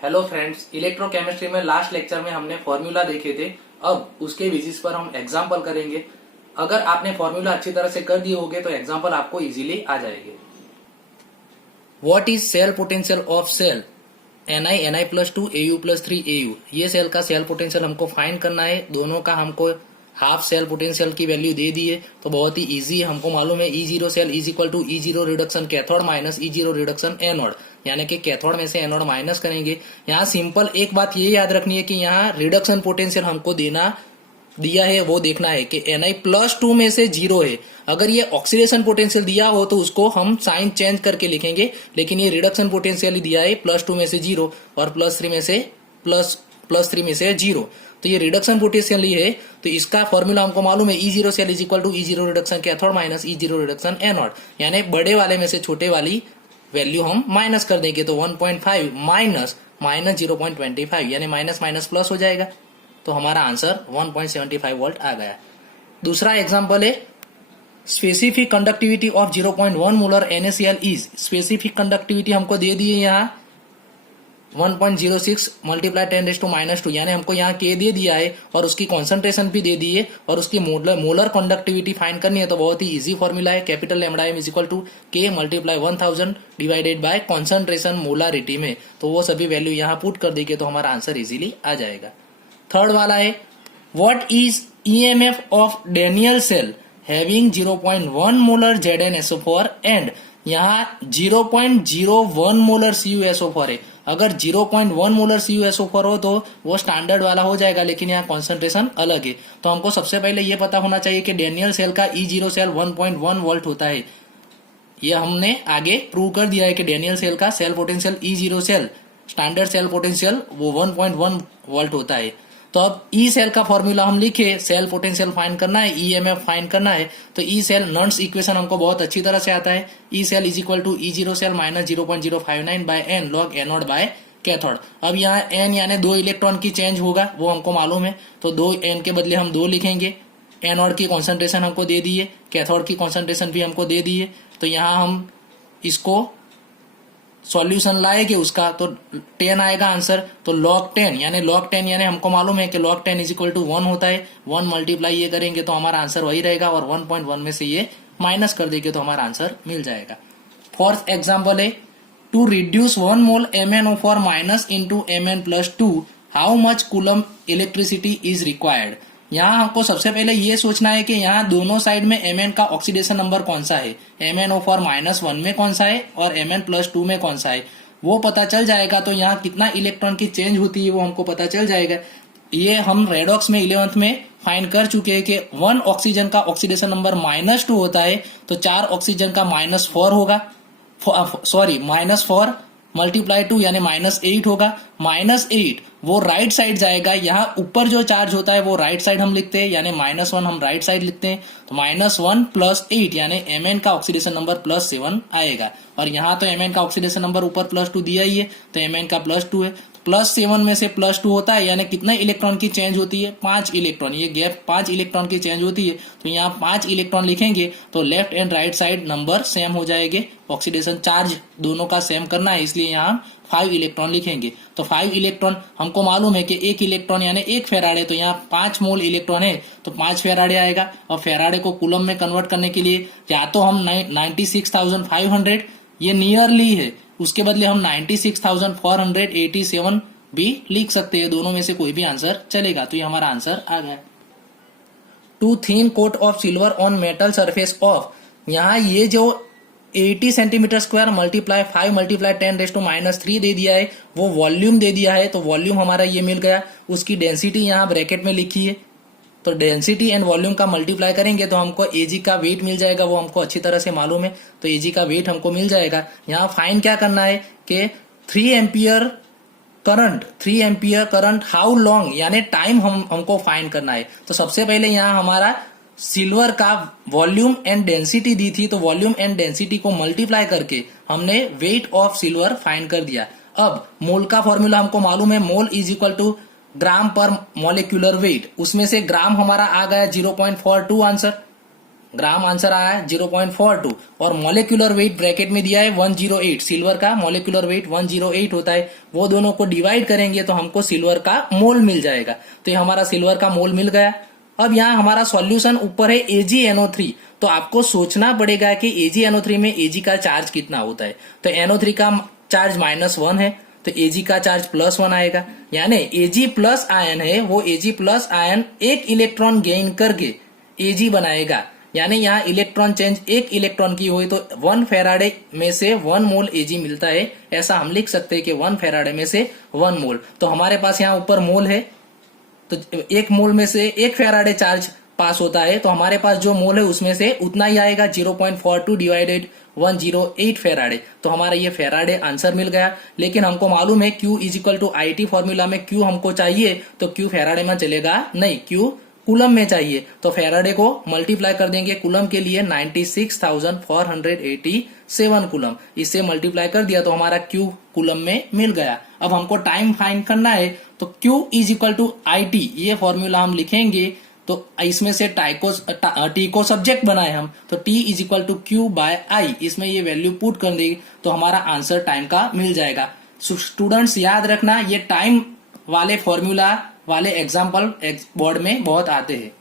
Hello friends, electrochemistry में last lecture में हमने फॉर्मूला देखे थे। अब उसके बेसिस पर हम एग्जाम्पल करेंगे। अगर आपने फॉर्मूला अच्छी तरह से कर दिए होंगे तो एग्जाम्पल आपको इजीली आ जाएंगे। What is cell potential of cell Ni plus 2 Au plus 3 Au। ये सेल का सेल पोटेंशियल हमको फाइंड करना है। दोनों का हमको हाफ सेल पोटेंशियल की वैल्यू दे दी है, तो बहुत ही इजी। हमको मालूम है E0 cell is equal to E0 reduction cathode minus E0 reduction anode, यानी कि कैथोड में से एनोड माइनस करेंगे। यहाँ सिंपल एक बात ये याद रखनी है कि यहाँ रिडक्शन पोटेंशियल हमको दिया है, वो देखना है कि Ni प्लस 2 में से 0 है। अगर ये ऑक्सीडेशन पोटेंशियल दिया हो तो उसको हम साइन चेंज करके लिखेंगे, लेकिन ये रिडक्शन पोटेंशियल ही दिया है प्लस 2 में से 0 और प्लस 3 में से 0, तो ये रिडक्शन पोटेंशियल ही है। तो इसका फॉर्मूला हमको मालूम है E0 cell is equal to E0 reduction cathode minus E0 reduction anode, यानी बड़े वाले में से छोटे वाली वैल्यू हम माइनस कर देंगे। तो 1.5 माइनस 0.25 यानी माइनस माइनस प्लस हो जाएगा, तो हमारा आंसर 1.75 वोल्ट आ गया। दूसरा एग्जांपल है specific conductivity of 0.1 molar NaCl is. Specific conductivity हमको दे दी है यहाँ 1.06 मल्टीप्लाई 10⁻², यानी हमको यहाँ K दे दिया है और उसकी कॉन्सेंट्रेशन भी दे दी है और उसकी मोलर कंडक्टिविटी फाइंड करनी है। तो बहुत ही इजी फॉर्मूला है, capital lambda m is equal to K multiply 1000 divided by concentration molarity में। तो वो सभी वैल्यू यहाँ पुट कर देंगे तो हमारा आंसर इजीली आ जाएगा। थर्ड वाला है what is EMF of Daniell cell having 0.1 molar ZnSO4 and यहाँ 0.01 मोलर CuSO4 है। अगर 0.1 मोलर CuSO4 हो तो वो स्टैंडर्ड वाला हो जाएगा, लेकिन यहाँ कॉन्सेंट्रेशन अलग है। तो हमको सबसे पहले ये पता होना चाहिए कि डेनियल सेल का E0 सेल 1.1 वोल्ट होता है। ये हमने आगे प्रूव कर दिया है कि डेनियल सेल का cell potential E0 cell standard cell potential वो 1.1 वोल्ट होता है। तो अब ई सेल का फॉर्मूला हम लिखे, सेल पोटेंशियल फाइंड करना है, EMF फाइंड करना है। तो ई सेल नॉन्स इक्वेशन हमको बहुत अच्छी तरह से आता है। E cell is equal to E0 cell minus 0.059 by n log anode by cathode. अब यहाँ n यानी 2 इलेक्ट्रॉन की चेंज होगा, वो हमको मालूम है। तो 2n के बदले हम 2 लिखेंगे। एनोड की कॉन्सेंट्रेशन हमको दे दी है, कैथोड की कॉन्सेंट्रेशन भी हमको दे दी है। तो यहाँ हम इसको सॉल्यूशन लाएंगे उसका, तो 10 आएगा आंसर। तो log 10 यानी हमको मालूम है कि log 10 इज इक्वल टू 1 होता है। 1 मल्टीप्लाई ये करेंगे तो हमारा आंसर वही रहेगा और 1.1 में से ये माइनस कर देंगे तो हमारा आंसर मिल जाएगा। फोर्थ एग्जाम्पल है to reduce 1 mole MnO4 minus into Mn plus 2 how much coulomb electricity is required. यहाँ हमको सबसे पहले ये सोचना है कि यहाँ दोनों साइड में Mn का ऑक्सीडेशन नंबर कौन सा है, MnO4 माइनस 1 में कौन सा है और Mn प्लस 2 में कौन सा है, वो पता चल जाएगा। तो यहाँ कितना इलेक्ट्रॉन की चेंज होती है वो हमको पता चल जाएगा। ये हम रेडॉक्स में 11th में फाइंड कर चुके हैं कि 1 ऑक्सीजन का ऑक्सीडेशन नंबर -2 होता है, तो 4 ऑक्सीजन का -4 होगा, -4 मल्टीप्लाई 2 यानी -8 होगा। -8 वो राइट साइड जाएगा। यहाँ ऊपर जो चार्ज होता है वो राइट साइड हम लिखते हैं, यानी -1 हम राइट साइड लिखते हैं। तो -1 प्लस 8 यानी Mn का ऑक्सीडेशन नंबर +7 आएगा। और यहाँ तो Mn का ऑक्सीडेशन नंबर ऊपर +2 दिया ही है, तो Mn का +2 है। +7 में से +2 होता है, यानी कितने इलेक्ट्रॉन की चेंज होती है, 5 इलेक्ट्रॉन। ये गैप 5 इलेक्ट्रॉन की चेंज होती है। तो यहाँ 5 इलेक्ट्रॉन लिखेंगे तो left and right side number same हो जाएंगे। ऑक्सीडेशन चार्ज दोनों का सेम करना है, इसलिए यहाँ 5 इलेक्ट्रॉन लिखेंगे। तो 5 इलेक्ट्रॉन हमको मालूम है कि 1 इलेक्ट्रॉन यानी 1 फेराडे, तो यहाँ 5 मोल इलेक्ट्रॉन है तो 5 फेराडे आएगा। और फेराडे को कूलम में कन्वर्ट करने के लिए या तो हम 96,500 ये नियरली है, उसके बदले हम 96,487 भी लिख सकते हैं। दोनों में से कोई भी आंसर चलेगा। तो ये हमारा आंसर आ गया। To thin coat of silver on metal surface of, यहाँ ये जो 80 सेंटीमीटर स्क्वायर मल्टीप्लाई 5 मल्टीप्लाई 10⁻³ दे दिया है, वो वॉल्यूम दे दिया है। तो वॉल्यूम हमारा ये मिल गया। उसकी डेंसिटी यहाँ ब्रैकेट में लिखी है, तो डेंसिटी एंड वॉल्यूम का मल्टीप्लाई करेंगे तो हमको Ag का वेट मिल जाएगा, वो हमको अच्छी तरह से मालूम है। तो Ag का वेट हमको मिल जाएगा। यहाँ फाइन क्या करना है कि 3 एम्पियर करंट हाउ लॉन्ग यानी टाइम हमको फाइंड करना है। तो सबसे पहले यहाँ हमारा सिल्वर का वॉल्यूम एंड डेंसिटी दी थी, तो वॉल्यूम एंड डेंसिटी को मल्टीप्लाई करके हमने वेट ऑफ सिल्वर फाइंड कर दिया। अब मोल का फॉर्मूला हमको मालूम है, मोल इज इक्वल टू ग्राम पर मॉलिक्यूलर वेट। उसमें से ग्राम हमारा आ गया 0.42 आंसर। ग्राम आंसर आया है 0.42 और मॉलिक्यूलर वेट ब्रैकेट में दिया है 108। सिल्वर का मॉलिक्यूलर वेट 108 होता है, वो दोनों को डिवाइड करेंगे तो हमको सिल्वर का मोल मिल जाएगा। तो ये हमारा सिल्वर का मोल मिल गया। अब यहाँ हमारा सॉल्यूशन ऊपर है AgNO3, तो आपको सोचना पड़ेगा कि AgNO3 में Ag का चार्ज कितना होता है। तो NO3 का चार्ज -1 है, तो Ag का चार्ज +1 आएगा, यानी Ag प्लस आयन है, वो Ag प्लस आयन एक इलेक्ट्रॉन गेन करके Ag बनाएगा। यानी यहाँ इलेक्ट्रॉन चेंज एक इलेक्ट्रॉन की हुई तो 1 फेराडे में से 1 मोल Ag मिलता है। ऐसा हम लिख सकते हैं कि 1 फेराडे में से 1 मोल। तो हमारे पास यहाँ ऊपर मोल है, तो 1 मोल में से 1 फेराडे चार्ज पास होता है, तो हमारे पास जो मोल है उसमें से उतना ही आएगा, 0.42 डिवाइडेड 108 फेराडे। तो हमारा ये फेराडे आंसर मिल गया। लेकिन हमको मालूम है Q = IT फॉर्मूला में Q हमको चाहिए, तो Q फेराडे में चलेगा नहीं, Q कूलम में चाहिए। तो फेराडे को मल्टीप्लाई कर देंगे कूलम के लिए 96,487 कूलम, इससे मल्टीप्लाई कर दिया तो हमारा Q कूलम में मिल गया। अब हमको टाइम फाइंड करना है, तो Q = IT ये फॉर्मूला हम लिखेंगे। तो इसमें से टी को सब्जेक्ट बनाए हम, तो T = Q/I, इसमें ये वैल्यू पुट कर देंगे तो हमारा आंसर टाइम का मिल जाएगा। स्टूडेंट्स याद रखना, ये टाइम वाले फॉर्मूला वाले एग्जाम्पल बोर्ड में बहुत आते हैं।